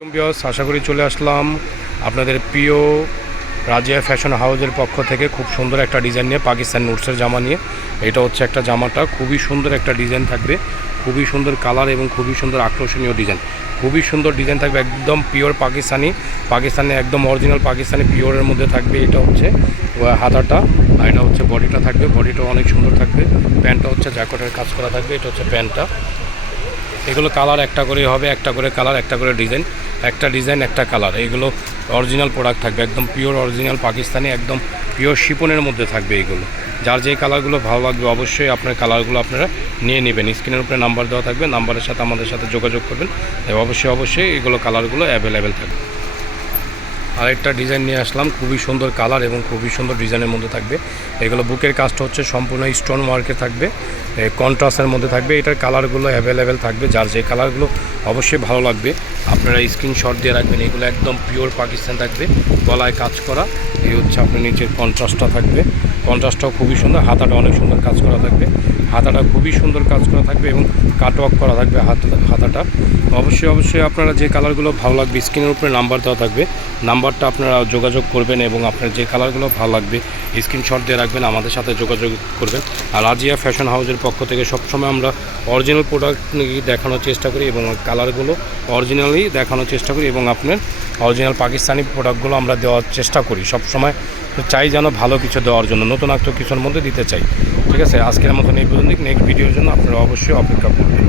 আশা করি চলে আসলাম আপনাদের প্রিয় রাজিয়া ফ্যাশন হাউসের পক্ষ থেকে খুব সুন্দর একটা ডিজাইন নিয়ে, পাকিস্তান নোটসের জামা নিয়ে। এটা হচ্ছে একটা জামাটা খুবই সুন্দর একটা ডিজাইন থাকবে, খুবই সুন্দর কালার এবং খুবই সুন্দর আকর্ষণীয় ডিজাইন, খুবই সুন্দর ডিজাইন থাকবে, একদম পিওর পাকিস্তানি একদম অরিজিনাল পাকিস্তানি পিওরের মধ্যে থাকবে। এটা হচ্ছে হাতাটা আর এটা হচ্ছে বডিটা থাকবে, বডিটা অনেক সুন্দর থাকবে। প্যান্টটা হচ্ছে জ্যাকেটের কাজ করা থাকবে, এটা হচ্ছে প্যান্টটা। এগুলো কালার একটা করে হবে, একটা করে কালার, একটা করে ডিজাইন, একটা কালার। এগুলো অরিজিনাল প্রোডাক্ট থাকবে, একদম পিওর অরিজিনাল পাকিস্তানি, একদম পিওর শিপনের মধ্যে থাকবে। এগুলো যার যেই কালারগুলো ভালো লাগবে অবশ্যই আপনার কালারগুলো আপনারা নিয়ে নেবেন। স্ক্রিনের উপরে নাম্বার দেওয়া থাকবে, নাম্বারের সাথে আমাদের সাথে যোগাযোগ করবেন, অবশ্যই এগুলো কালারগুলো অ্যাভেলেবেল থাকবে। আরেকটা ডিজাইন নিয়ে আসলাম, খুবই সুন্দর কালার এবং খুবই সুন্দর ডিজাইনের মধ্যে থাকবে। এগুলো বুকের কাজটা হচ্ছে সম্পূর্ণ স্টোন ওয়ার্কে থাকবে, কন্ট্রাস্টের মধ্যে থাকবে। এটার কালারগুলো অ্যাভেলেবেল থাকবে, যার যে কালারগুলো অবশ্যই ভালো লাগবে আপনারা স্ক্রিনশট দিয়ে রাখবেন। এগুলো একদম পিওর পাকিস্তান থাকবে, গলায় কাজ করা। এই হচ্ছে আপনার নিচের কন্ট্রাস্টটা থাকবে, কন্ট্রাস্টটাও খুবই সুন্দর। হাতাটা অনেক সুন্দর কাজ করা থাকবে, হাতাটা খুবই সুন্দর কাজ করা থাকবে এবং কাটওয়ার্ক করা থাকবে হাতাটা। অবশ্যই আপনারা যে কালারগুলো ভালো লাগবে স্ক্রিনের উপরে নাম্বার দেওয়া থাকবে, নাম্বারটা আপনারা যোগাযোগ করবেন এবং আপনার যে কালারগুলো ভালো লাগবে স্ক্রিনশট দিয়ে রাখবেন, আমাদের সাথে যোগাযোগ করবেন। আর রাজিয়া ফ্যাশন হাউসের পক্ষ থেকে সবসময় আমরা অরিজিনাল প্রোডাক্ট দেখানোর চেষ্টা করি এবং কালারগুলো অরিজিনালি দেখানোর চেষ্টা করি এবং আপনার অরিজিনাল পাকিস্তানি প্রোডাক্টগুলো আমরা দেওয়ার চেষ্টা করি সবসময়। চাই যেন ভালো কিছু দেওয়ার জন্য, নতুনত্ব কিছুর মধ্যে দিতে চাই। ঠিক আছে, আজকের মতন এই পর্যন্ত। নেক্সট ভিডিওর জন্য আপনারা অবশ্যই অপেক্ষা করবেন।